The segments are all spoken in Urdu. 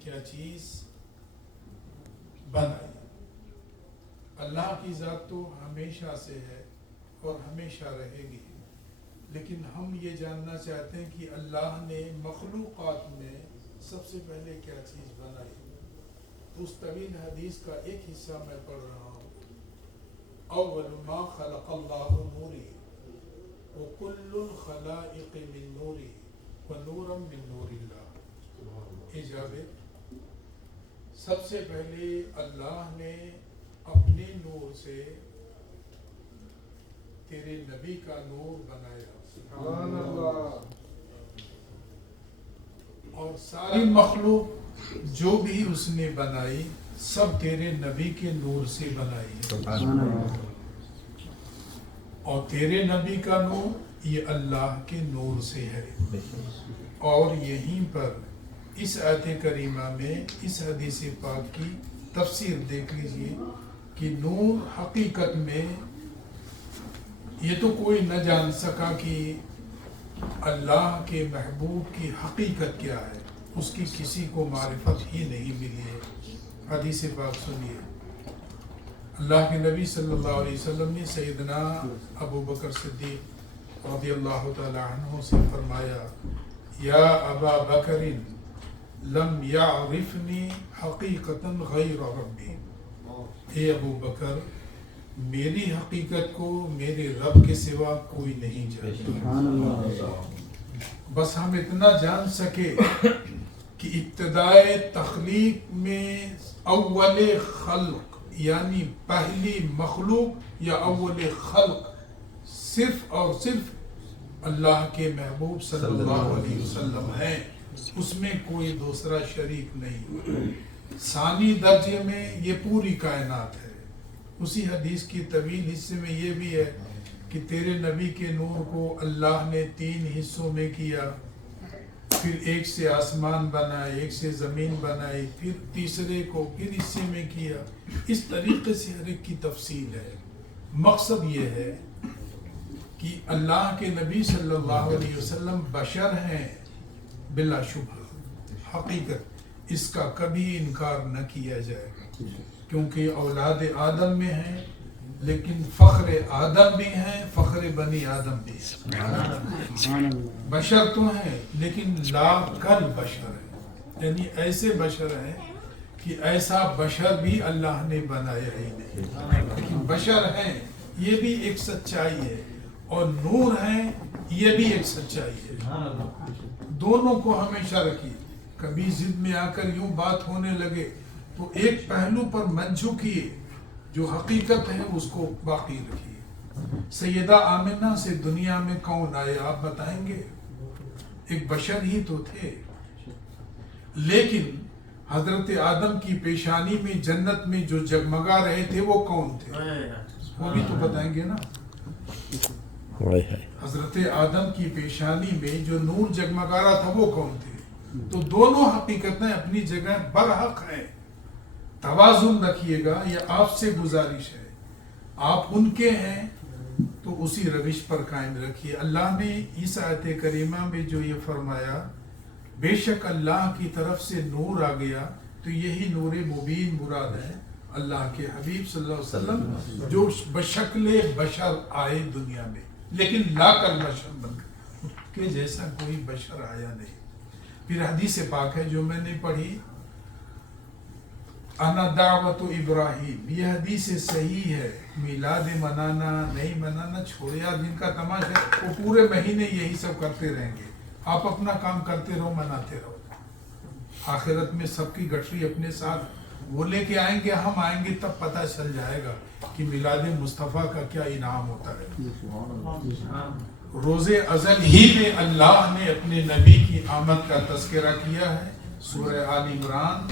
کیا چیز بنائی. اللہ کی ذات تو ہمیشہ سے ہے اور ہمیشہ رہے گی، لیکن ہم یہ جاننا چاہتے ہیں کہ اللہ نے مخلوقات میں سب سے پہلے کیا چیز بنائی. اس طویل حدیث کا ایک حصہ میں پڑھ رہا ہوں. اول ما خلق اللہ نوری وکل الخلائق من نوری ونورا من نور اللہ. اجابت، سب سے پہلے اللہ نے اپنے نور سے تیرے نبی کا نور بنایا. سبحان اللہ. اور ساری مخلوق جو بھی اس نے بنائی سب تیرے نبی کے نور سے بنائی. اور تیرے نبی کا نور یہ اللہ کے نور سے ہے. اور یہیں پر اس آیت کریمہ میں اس حدیث پاک کی تفسیر دیکھ لیجئے کہ نور حقیقت میں یہ تو کوئی نہ جان سکا کہ اللہ کے محبوب کی حقیقت کیا ہے، اس کی کسی کو معرفت ہی نہیں ملی ہے. حدیث پاک سنیے. اللہ کے نبی صلی اللہ علیہ وسلم نے سیدنا ابو بکر صدیق رضی اللہ تعالی عنہ سے فرمایا، یا ابا بکر لم یعرفنی حقیقتا غیر ربی. اے ابو بکر، میری حقیقت کو میرے رب کے سوا کوئی نہیں جانتا. بس ہم اتنا جان سکے کہ ابتدائے تخلیق میں اول خلق یعنی پہلی مخلوق یا اول خلق صرف اور صرف اللہ کے محبوب صلی اللہ علیہ وسلم ہیں، اس میں کوئی دوسرا شریک نہیں. ثانی درجے میں یہ پوری کائنات ہے. اسی حدیث کی طویل حصے میں یہ بھی ہے کہ تیرے نبی کے نور کو اللہ نے 3 حصوں میں کیا، پھر ایک سے آسمان بنائے، ایک سے زمین بنائی، پھر تیسرے کو پھر حصے میں کیا. اس طریقے سے ہر ایک کی تفصیل ہے. مقصد یہ ہے کہ اللہ کے نبی صلی اللہ علیہ وسلم بشر ہیں بلا شبہ، حقیقت اس کا کبھی انکار نہ کیا جائے گا، کیونکہ اولاد آدم میں ہیں، لیکن فخر آدم بھی ہیں، فخر بنی آدم بھی ہیں. بشر تو ہیں لیکن لا کل بشر ہیں، یعنی ایسے بشر ہیں کہ ایسا بشر بھی اللہ نے بنایا ہی نہیں، لیکن بشر ہیں یہ بھی ایک سچائی ہے، اور نور ہیں یہ بھی ایک سچائی ہے. دونوں کو ہمیشہ رکھیے. کبھی ضد میں آ کر یوں بات ہونے لگے تو ایک پہلو پر مت جھکیے، جو حقیقت ہے اس کو باقی رکھیے. سیدہ آمنہ سے دنیا میں کون آئے آپ بتائیں گے؟ ایک بشر ہی تو تھے، لیکن حضرت آدم کی پیشانی میں جنت میں جو جگمگا رہے تھے وہ کون تھے؟ وہ بھی تو بتائیں گے نا. حضرت آدم کی پیشانی میں جو نور جگمگا رہا تھا وہ کون تھے؟ تو دونوں حقیقتیں اپنی جگہ برحق ہیں. توازن رکھیے گا، یہ آپ سے گزارش ہے. آپ ان کے ہیں تو اسی روش پر قائم رکھیے. اللہ نے اس آیت کریمہ میں جو یہ فرمایا بے شک اللہ کی طرف سے نور آ گیا، تو یہی نور مبین مراد ہے. اللہ کے حبیب صلی اللہ علیہ وسلم جو بشکل بشر آئے دنیا میں، لیکن لا کر بشر بن کے جیسا کوئی بشر آیا نہیں. پھر حدیث پاک ہے جو میں نے پڑھی، انا دعوت ابراہیم، یہ حدیث صحیح ہے. میلاد منانا نہیں منانا چھوڑ یار، جن کا تماشا ہے وہ پورے مہینے یہی سب کرتے رہیں گے. آپ اپنا کام کرتے رہو، مناتے رہو. آخرت میں سب کی گٹری اپنے ساتھ وہ لے کے آئیں گے، ہم آئیں گے تب پتہ چل جائے گا کہ میلاد مصطفیٰ کا کیا انعام ہوتا ہے. روز ازل ہی میں اللہ نے اپنے نبی کی آمد کا تذکرہ کیا ہے. سورہ آل عمران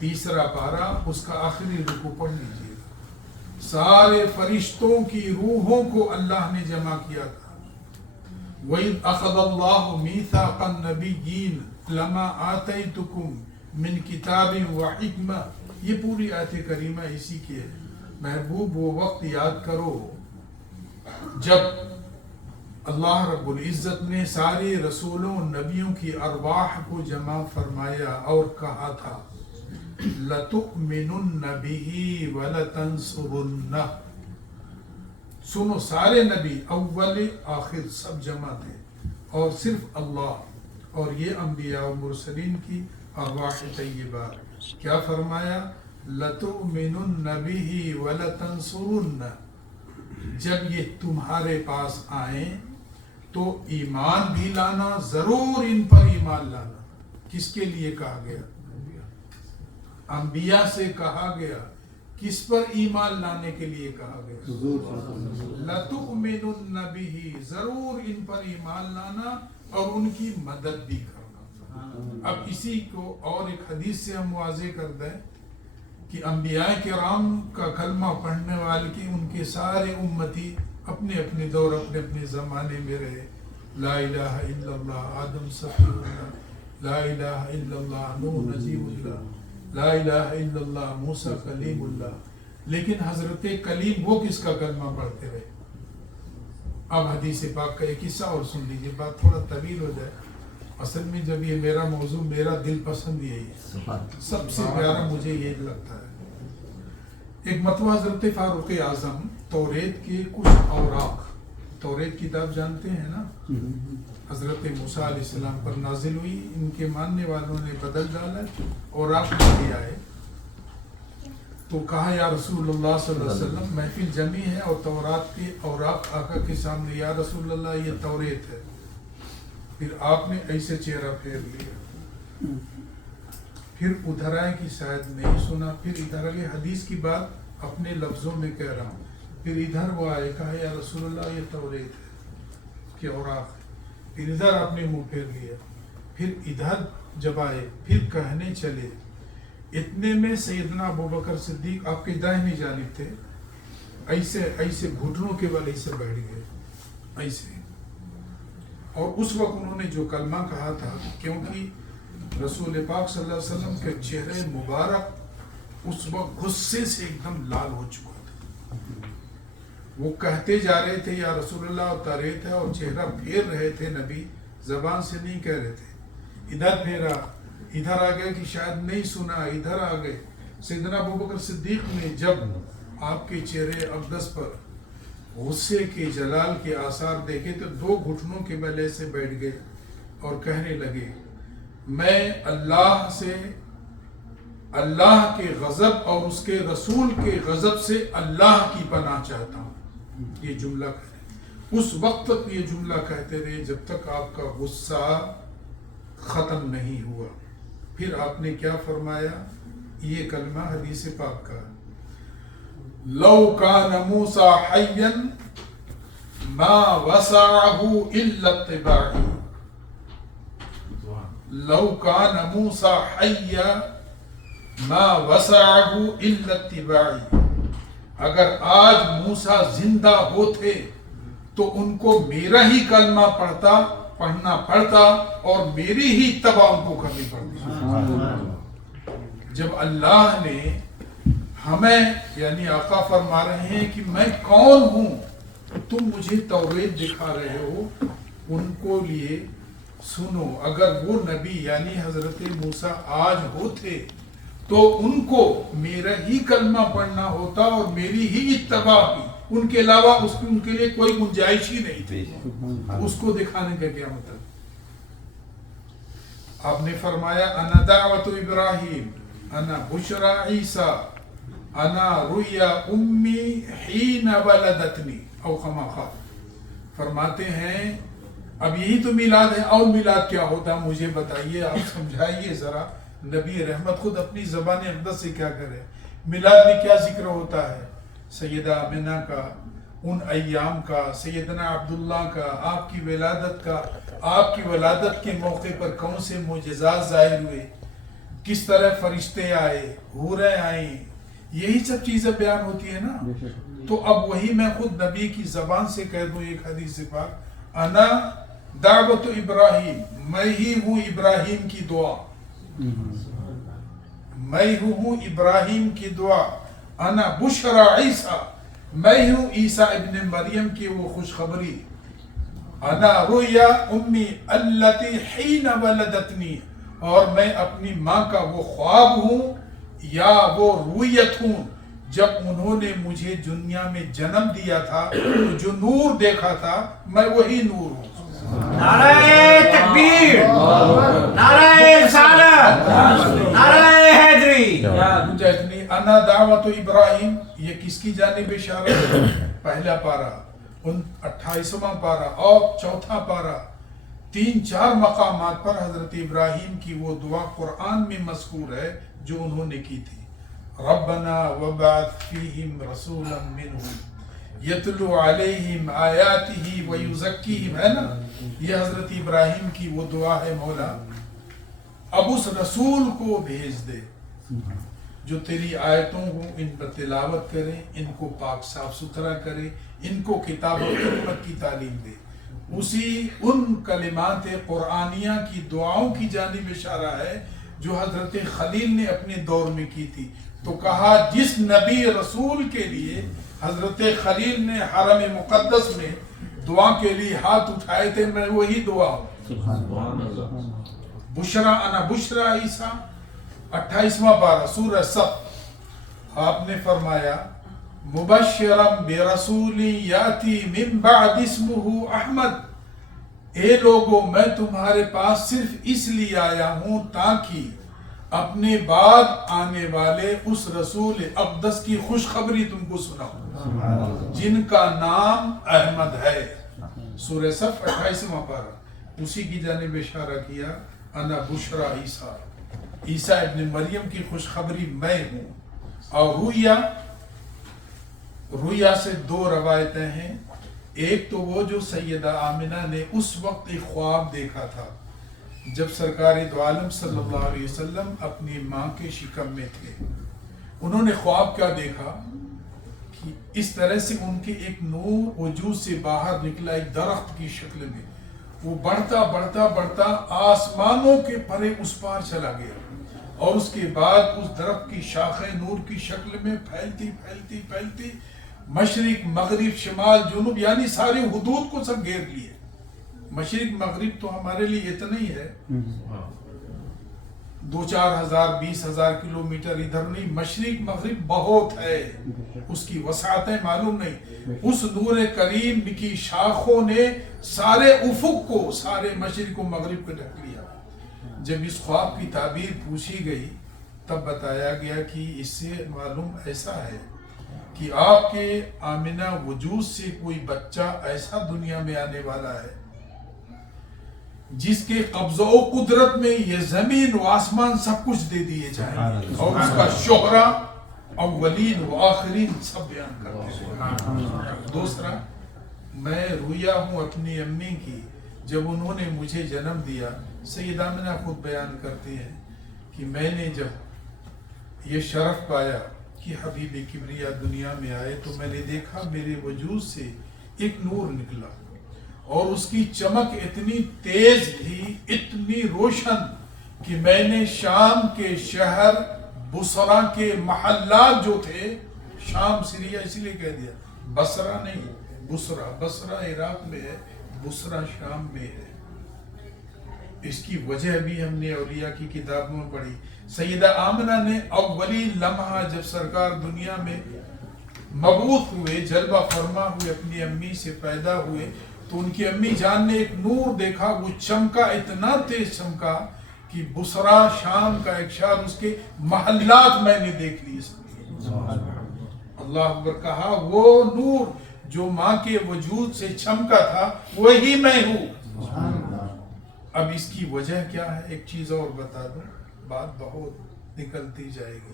3 پارہ، اس کا آخری رکوع پڑھ لیجیے. سارے فرشتوں کی روحوں کو اللہ نے جمع کیا تھا. وَإِذْ أَخَذَ اللَّهُ مِيثَاقَ النَّبِيِّينَ لَمَا آتَيْتُكُم مِّن كِتَابٍ وَحِكْمَةٍ. یہ پوری آیت کریمہ اسی کی ہے. محبوب وہ وقت یاد کرو جب اللہ رب العزت نے سارے رسولوں نبیوں کی ارواح کو جمع فرمایا اور کہا تھا لَتُؤْمِنُنَّ بِهِ وَلَتَنْصُرُنَّهُ۔ سنو، سارے نبی اول آخر سب جمع تھے، اور صرف اللہ اور یہ انبیاء و مرسلین کی ارواح طیبہ کیا فرمایا؟ لَتُؤْمِنُنَّ بِهِ وَلَتَنْصُرُنَّهُ، جب یہ تمہارے پاس آئیں تو ایمان بھی لانا، ضرور ان پر ایمان لانا۔ کس کے لیے کہا گیا؟ انبیاء سے کہا گیا۔ کس پر ایمان لانے کے لیے کہا گیا؟ لَتُؤْمِنُنَّ بِهِ، ضرور ان پر ایمان لانا اور ان کی مدد بھی کرنا۔ اب اسی کو اور ایک حدیث سے ہم واضح کر دیں کہ انبیاء کرام کا کلمہ پڑھنے والے کی ان کے سارے امتی اپنے اپنے دور اپنے اپنے زمانے میں رہے۔ لا الہ الا اللہ آدم صفی اللہ، لا الہ الا اللہ نوح نجیب اللہ، لا الہ الا اللہ موسیٰ کلیم اللہ۔ لیکن حضرت کلیم وہ کس کا کلمہ پڑھتے رہے؟ اب حدیث پاک کا ایک حصہ اور سن لیجیے، بات تھوڑا طویل ہو جائے۔ اصل میں جب یہ میرا موضوع، میرا دل پسند یہی ہے، سب سے پیارا مجھے یہ لگتا ہے۔ ایک مرتبہ حضرت فاروق اعظم توریت کے کچھ اوراق، توریت کتاب جانتے ہیں نا، حضرت موسیٰ علیہ السلام پر نازل ہوئی، ان کے ماننے والوں نے بدل ڈالا، اوراق لے آئے تو کہا یا رسول اللہ صلی اللہ علیہ وسلم محفل جمی ہے اور تورات کے اوراق آقا کے سامنے، یا رسول اللہ یہ توریت ہے۔ پھر آپ نے ایسے چہرہ پھیر لیا، پھر ادھر آئے کہ شاید نہیں سنا، پھر ادھر آگے حدیث کی بات اپنے لفظوں میں کہہ رہا ہوں، پھر ادھر وہ آئے کہا یا رسول اللہ یہ توریت ہے کہ اوراق ہے، پھر ادھر آپ نے منہ پھیر لیا، پھر ادھر جب آئے پھر کہنے چلے، اتنے میں سیدنا ابوبکر صدیق آپ کے دائیں جانب تھے، ایسے ایسے گھٹنوں کے بل ایسے بیٹھ گئے ایسے، اور اس وقت انہوں نے جو کلمہ کہا تھا، کیونکہ رسول پاک صلی اللہ علیہ وسلم کے چہرے مبارک اس وقت غصے سے ایک دم لال ہو چکا تھا، وہ کہتے جا رہے تھے یا رسول اللہ توریت ہے، اور چہرہ پھیر رہے تھے، نبی زبان سے نہیں کہہ رہے تھے، ادھر پھیرا، ادھر آ گئے کہ شاید نہیں سنا، ادھر آ گئے۔ سیدنا ابوبکر صدیق نے جب آپ کے چہرے اقدس پر غصے کے جلال کے آثار دیکھے تو دو گھٹنوں کے بل سے بیٹھ گئے اور کہنے لگے میں اللہ سے، اللہ کے غضب اور اس کے رسول کے غضب سے اللہ کی پناہ چاہتا ہوں۔ یہ جملہ کہہ رہے، اس وقت تک یہ جملہ کہتے رہے جب تک آپ کا غصہ ختم نہیں ہوا۔ پھر آپ نے کیا فرمایا؟ یہ کلمہ حدیث پاک کا، لو کان موسیٰ حیا ما وسعہ الا اتباعی، لو کان موسیٰ حیا ما وسعہ الا اتباعی، اگر آج موسیٰ زندہ ہوتے تو ان کو میرا ہی کلمہ پڑھنا پڑتا اور میری ہی اتباع ان کو کرنی پڑتی۔ جب اللہ نے ہمیں، یعنی آقا فرما رہے ہیں کہ میں کون ہوں، تم مجھے توریت دکھا رہے ہو، ان کو لیے سنو، اگر وہ نبی یعنی حضرت موسیٰ آج ہوتے تو ان کو میرا ہی کلمہ پڑھنا ہوتا اور میری ہی اتباع کی، ان کے علاوہ ان کے لیے کوئی گنجائش ہی نہیں تھی۔ اس کو دکھانے کا کیا مطلب؟ آپ نے فرمایا انا دعوت ابراہیم، انا بشرا عیسیٰ، انا رؤیا امی حین ولدتنی، او کما قال۔ فرماتے ہیں اب یہی تو میلاد ہے، اور میلاد کیا ہوتا مجھے بتائیے، آپ سمجھائیے ذرا۔ نبی رحمت خود اپنی زبان اقدس سے کیا کرے، میلاد میں کیا ذکر ہوتا ہے؟ سیدہ آمنہ کا، ان ایام کا، سیدنا عبداللہ کا، آپ کی ولادت کا، آپ کی ولادت کے موقع پر کون سے معجزات ظاہر ہوئے، کس طرح فرشتے آئے، حوریں آئیں، یہی سب چیزیں بیان ہوتی ہیں نا۔ تو اب وہی میں خود نبی کی زبان سے کہہ دوں ایک حدیث پاک، انا دعوت ابراہیم، میں ہی ہوں ابراہیم کی دعا، میں ہوں ابراہیم کی دعا، انا بشرا عیسیٰ، میں ہوں عیسیٰ ابن مریم کی وہ خوشخبری، انا رؤیا امی التی حین ولدتنی، اور میں اپنی ماں کا وہ خواب ہوں یا وہ رویت ہوں جب انہوں نے مجھے دنیا میں جنم دیا تھا تو جو نور دیکھا تھا میں وہی نور ہوں۔ نعرہ تکبیر، نعرہ رسالت، نعرہ حیدری۔ اتنی انا دعوت ابراہیم، یہ کس کی جانب اشارہ ہے؟ پہلا پارہ 28واں پارہ اور چوتھا پارہ، 3-4 مقامات پر حضرت ابراہیم کی وہ دعا قرآن میں مذکور ہے جو انہوں نے کی تھی، ربنا وبعث فیہم رسولا منہم یتلو علیہم آیاتہ ویزکیہم، ہے نا؟ یہ حضرت ابراہیم کی وہ دعا ہے، مولا اب اس رسول کو بھیج دے جو تیری آیتوں کو ان پر تلاوت کرے، ان کو پاک صاف ستھرا کرے، ان کو کتاب و حکمت کی تعلیم دے۔ اسی ان کلمات قرآنیہ کی دعاؤں کی جانب اشارہ ہے جو حضرت خلیل نے اپنے دور میں کی تھی۔ تو کہا جس نبی رسول کے لیے حضرت خلیل نے حرم مقدس میں دعا کے لیے ہاتھ اٹھائے تھے، میں وہی دعا ہوں۔ بشرا انا بشرا عیسیٰ، 28واں پارہ سورہ صف، آپ نے فرمایا مبشرم برسول یاتی من بعد اسمہ احمد، اے لوگو میں تمہارے پاس صرف اس لیے آیا ہوں تاکہ اپنے بعد آنے والے اس رسول اقدس کی خوشخبری تم کو سناؤں جن کا نام احمد ہے۔ سورہ صف 28واں پارہ، اسی کی جانب اشارہ کیا، انا بشرا عیسیٰ، عیسیٰ ابن مریم کی خوشخبری میں ہوں۔ اور رویا سے 2 روایتیں ہیں، ایک تو وہ جو سیدہ آمنہ نے اس وقت ایک خواب دیکھا تھا جب سرکار دو عالم صلی اللہ علیہ وسلم اپنی ماں کے شکم میں تھے۔ انہوں نے خواب کیا دیکھا کہ اس طرح سے ان کے ایک نور وجود سے باہر نکلا، ایک درخت کی شکل میں، وہ بڑھتا بڑھتا بڑھتا آسمانوں کے پرے اس پار چلا گیا، اور اس کے بعد اس درخت کی شاخیں نور کی شکل میں پھیلتی پھیلتی پھیلتی مشرق مغرب شمال جنوب یعنی ساری حدود کو سب گھیر لیے۔ مشرق مغرب تو ہمارے لیے اتنا ہی ہے، 2-4 ہزار 20,000 کلومیٹر ادھر نہیں، مشرق مغرب بہت ہے، اس کی وسعتیں معلوم نہیں۔ اس نور کریم کی شاخوں نے سارے افق کو، سارے مشرق و مغرب کو ڈھک لیا۔ جب اس خواب کی تعبیر پوچھی گئی تب بتایا گیا کہ اس سے معلوم ایسا ہے کہ آپ کے آمنہ وجود سے کوئی بچہ ایسا دنیا میں آنے والا ہے جس کے قبضہ و قدرت میں یہ زمین و آسمان سب کچھ دے دیے جائیں، اور اس کا شہرہ اولین و آخرین سب بیان کرتے ہیں۔ دوسرا، میں رویا ہوں اپنی امی کی جب انہوں نے مجھے جنم دیا۔ سیدہ آمنہ خود بیان کرتی ہیں کہ میں نے جب یہ شرف پایا کہ حبیب کبریا دنیا میں آئے تو میں نے دیکھا میرے وجود سے ایک نور نکلا، اور اس کی چمک اتنی تیز تھی، اتنی روشن کہ میں نے شام کے شہر بصرہ کے محلات جو تھے، شام سیریا اس لیے کہہ دیا، بصرہ نہیں، بصرہ، بصرہ عراق میں ہے، بصرہ شام میں ہے۔ اس کی وجہ بھی ہم نے اولیاء کی کتابوں میں پڑھی۔ سیدہ آمنہ نے اولی لمحہ جب سرکار دنیا میں مبعوث ہوئے، جلوہ فرما ہوئے، اپنی امی سے پیدا ہوئے، تو ان کی امی جان نے ایک نور دیکھا، وہ چمکا، اتنا تیز چمکا کہ بصرہ شام کا ایک شہر، اس کے محلات میں نے دیکھ لی۔ اللہ اکبر کہا، وہ نور جو ماں کے وجود سے چمکا تھا وہی میں ہوں۔ اب اس کی وجہ کیا ہے؟ ایک چیز اور بتا دوں، بات بہت نکلتی جائے گی۔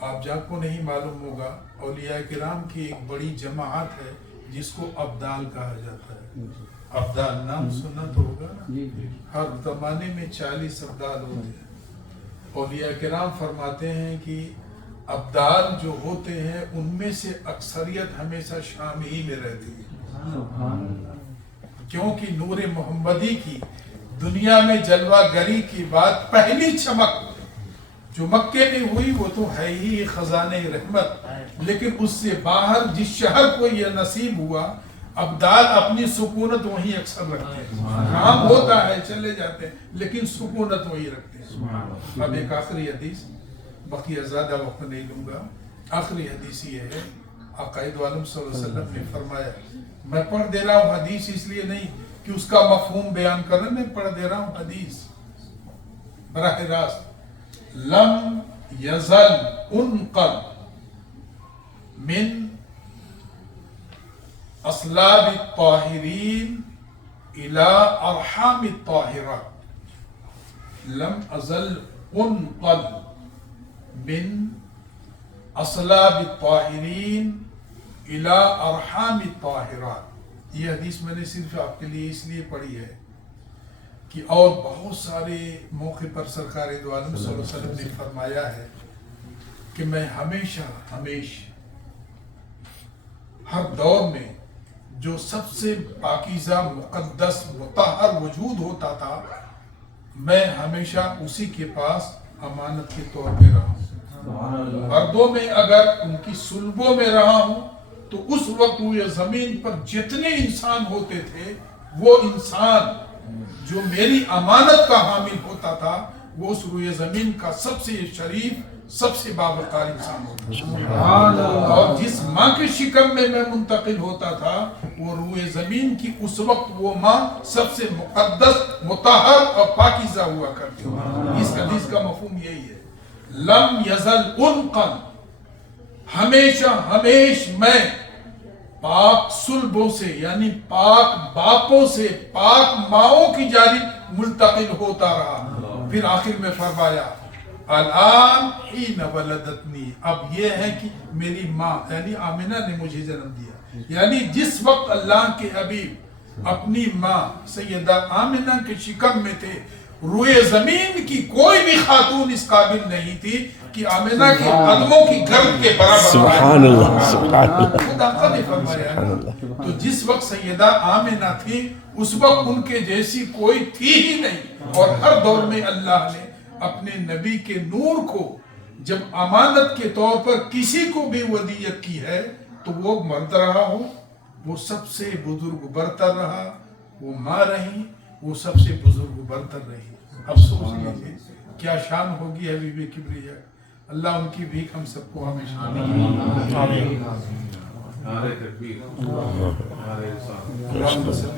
آپ جا کو نہیں معلوم ہوگا، اولیاء کرام کی ایک بڑی جماعت ہے جس کو ابدال کہا جاتا ہے۔ ابدال نام سنا تو ہوگا نا، ہر زمانے میں 40 ابدال ہوتے ہیں۔ اولیاء کرام فرماتے ہیں کہ ابدال جو ہوتے ہیں ان میں سے اکثریت ہمیشہ شام ہی میں رہتی ہے، کیونکہ نور محمدی کی دنیا میں جلوہ گری کی بات، پہلی چمک جو مکے میں ہوئی وہ تو ہے ہی خزانہ رحمت، لیکن اس سے باہر جس شہر کو یہ نصیب ہوا، ابدال اپنی سکونت وہیں اکثر رکھتے ہیں، کام ہوتا ہے چلے جاتے ہیں لیکن سکونت وہی رکھتے ہیں۔ اب ایک آخری حدیث، بقیہ زیادہ وقت نہیں لوں گا، آخری حدیث یہ ہے، آقا دو عالم صلی اللہ علیہ وسلم نے فرمایا، میں پڑھ دے رہا ہوں حدیث اس لیے نہیں کہ اس کا مفہوم بیان کرنا، میں پڑھ دے رہا ہوں حدیث براہ راست، لم یزل انقل من اصلاب الطاہرین الى ارحام الطاہرات، لم ازل انقل من اصلاب الطاہرین الى ارحام الطاہرات۔ یہ حدیث میں نے صرف آپ کے لیے اس لیے پڑھی ہے کہ اور بہت سارے موقع پر سرکار دو عالم صلی اللہ علیہ وسلم نے فرمایا ہے کہ میں ہمیشہ ہر دور میں جو سب سے پاکیزہ مقدس مطہر وجود ہوتا تھا، میں ہمیشہ اسی کے پاس امانت کے طور پہ رہا ہوں۔ مردوں میں اگر ان کی صلبوں میں رہا ہوں تو اس وقت وہ زمین پر جتنے انسان ہوتے تھے، وہ انسان جو میری امانت کا حامل ہوتا تھا وہ اس روئے زمین کا سب سے شریف، سب سے بابرکار انسان ہوتا تھا۔ اور جس ماں کے شکم میں منتقل ہوتا تھا وہ روئے زمین کی اس وقت وہ ماں سب سے مقدس، مطہر اور پاکیزہ ہوا کرتی تھی۔ اس حدیث کا مفہوم یہی ہے، لم یزل انقل، ہمیش میں پاک صلبوں سے یعنی پاک باپوں سے، پاک ماؤں کی جانب منتقل ہوتا رہا۔ پھر آخر میں فرمایا الان حین ولدتنی، اب یہ ہے کہ میری ماں یعنی آمنہ نے مجھے جنم دیا، یعنی جس وقت اللہ کے حبیب اپنی ماں سیدہ آمنہ کے شکم میں تھے، روئے زمین کی کوئی بھی خاتون اس قابل نہیں تھی کہ آمنہ کے قدموں کی گرد کے برابر۔ سبحان اللہ، سبحان اللہ، خود آقا نے فرمایا ہے۔ تو جس وقت سیدہ آمنہ تھی اس وقت ان کے جیسی کوئی تھی ہی نہیں، اور ہر دور میں اللہ نے اپنے نبی کے نور کو جب امانت کے طور پر کسی کو بھی ودیت کی ہے تو وہ مرد رہا ہو، وہ سب سے بزرگ برتر رہا، وہ ماں رہی، وہ سب سے بزرگ برتر رہی۔ اب سوچ لیجیے کیا شان ہوگی حبیب کبریا۔ اللہ ان کی بھیک ہم سب کو ہمیشہ آمین۔